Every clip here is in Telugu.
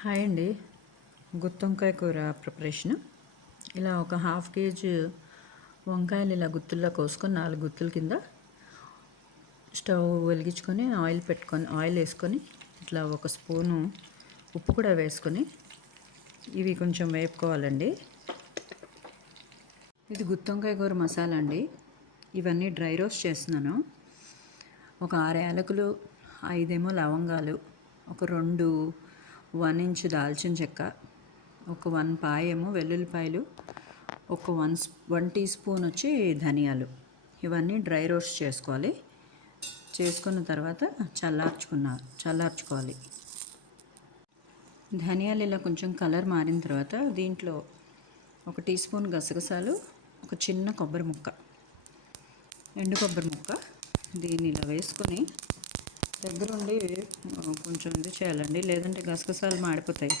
హాయ్ అండి. గుత్తొంకాయ కూర ప్రిపరేషన్. ఇలా ఒక హాఫ్ కేజీ వంకాయలు ఇలా గుత్తుల్లో కోసుకొని 4 గుత్తుల కింద స్టవ్ వెలిగించుకొని ఆయిల్ వేసుకొని ఇట్లా ఒక స్పూను ఉప్పు కూడా వేసుకొని ఇవి కొంచెం వేపుకోవాలండి. ఇది గుత్తొంకాయ కూర మసాలా అండి. ఇవన్నీ డ్రై రోస్ట్ చేస్తున్నాను. ఒక 6 యాలకులు, 5 లవంగాలు, ఒక 2 1 ఇంచు దాల్చిన చెక్క, ఒక 1 పాయేమో వెల్లుల్లిపాయలు, ఒక 1 టీ స్పూన్ వచ్చి ధనియాలు. ఇవన్నీ డ్రై రోస్ట్ చేసుకోవాలి. చేసుకున్న తర్వాత చల్లార్చుకోవాలి. ధనియాలు ఇలా కొంచెం కలర్ మారిన తర్వాత దీంట్లో ఒక టీ స్పూన్ గసగసాలు, ఒక చిన్న కొబ్బరి ముక్క, ఎండు కొబ్బరి ముక్క, దీన్ని ఇలా వేసుకొని దగ్గరుండి కొంచెం ఇది చేయాలండి, లేదంటే గసగసాలు మాడిపోతాయి.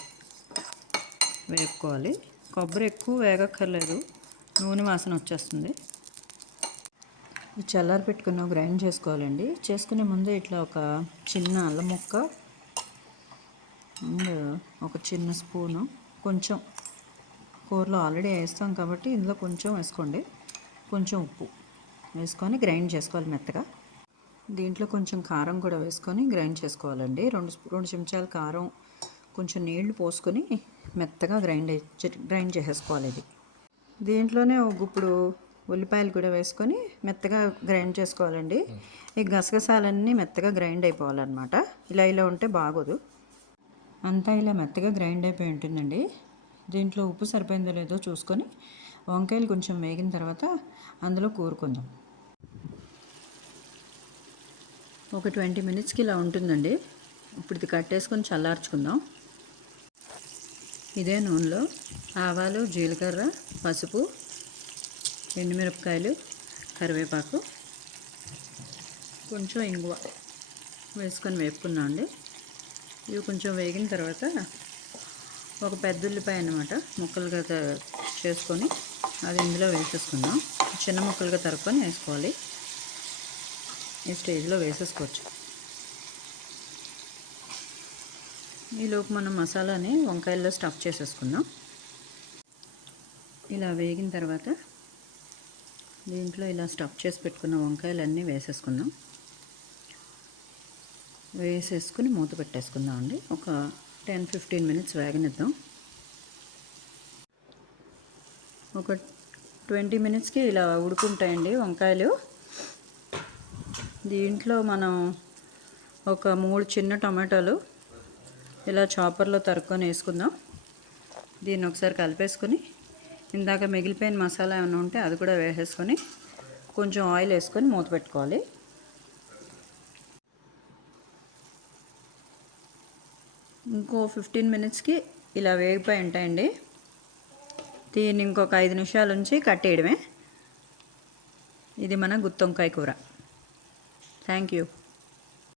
వేపుకోవాలి. కొబ్బరి ఎక్కువ వేగక్కర్లేదు, నూనె వాసన వచ్చేస్తుంది. ఈ చల్లారి పెట్టుకున్న గ్రైండ్ చేసుకోవాలండి. చేసుకునే ముందే ఇట్లా ఒక చిన్న అల్లం ముక్క అండ్ ఒక చిన్న స్పూను, కొంచెం కూరలో ఆల్రెడీ వేస్తాం కాబట్టి ఇందులో కొంచెం వేసుకోండి, కొంచెం ఉప్పు వేసుకొని గ్రైండ్ చేసుకోవాలి మెత్తగా. దీంట్లో కొంచెం కారం కూడా వేసుకొని గ్రైండ్ చేసుకోవాలండి. 2 చెంచాలు కారం, కొంచెం నీళ్లు పోసుకొని మెత్తగా గ్రైండ్ చేసేసుకోవాలి. ఇది దీంట్లోనే ఒక గుప్పుడు ఉల్లిపాయలు కూడా వేసుకొని మెత్తగా గ్రైండ్ చేసుకోవాలండి. ఈ గసగసాలన్నీ మెత్తగా గ్రైండ్ అయిపోవాలన్నమాట. ఇలా ఉంటే బాగోదు. అంతా ఇలా మెత్తగా గ్రైండ్ అయిపోయి ఉంటుందండి. దీంట్లో ఉప్పు సరిపోయిందో లేదో చూసుకొని వంకాయలు కొంచెం వేగిన తర్వాత అందులో కూరుకుందాం. ఒక 20 మినిట్స్కి ఇలా ఉంటుందండి. ఇప్పుడు ఇది కట్టేసుకొని చల్లార్చుకుందాం. ఇదే నూనెలో ఆవాలు, జీలకర్ర, పసుపు, ఎండుమిరపకాయలు, కరివేపాకు, కొంచెం ఇంగువ వేసుకొని వేపుకుందాం అండి. ఇవి కొంచెం వేగిన తర్వాత ఒక పెద్ద ఉల్లిపాయ అన్నమాట ముక్కలుగా చేసుకొని అది ఇందులో వేసేసుకుందాం. చిన్న ముక్కలుగా తరుక్కొని వేసుకోవాలి. ఈ స్టేజ్లో వేసేసుకోవచ్చు. ఈలోపు మనం మసాలాని వంకాయల్లో స్టఫ్ చేసేసుకుందాం. ఇలా వేగిన తర్వాత దీంట్లో ఇలా స్టఫ్ చేసి పెట్టుకున్న వంకాయలన్నీ వేసేసుకుందాం. వేసేసుకుని మూత పెట్టేసుకుందాం అండి. ఒక 10-15 మినిట్స్ వేగనిద్దాం. ఒక 20 మినిట్స్కి ఇలా ఉడుకుంటాయండి వంకాయలు. దీంట్లో మనం ఒక 3 చిన్న టమాటాలు ఇలా చాపర్లో తరుక్కొని వేసుకుందాం. దీన్ని ఒకసారి కలిపేసుకొని ఇందాక మిగిలిపోయిన మసాలా ఏమైనా ఉంటే అది కూడా వేసేసుకొని కొంచెం ఆయిల్ వేసుకొని మూత పెట్టుకోవాలి. ఇంకో 15 మినిట్స్కి ఇలా వేగిపోయి ఉంటాయండి. దీన్ని ఇంకొక 5 నిమిషాల నుంచి కట్టేయడమే. ఇది మన గుత్తొంకాయ కూర. Thank you.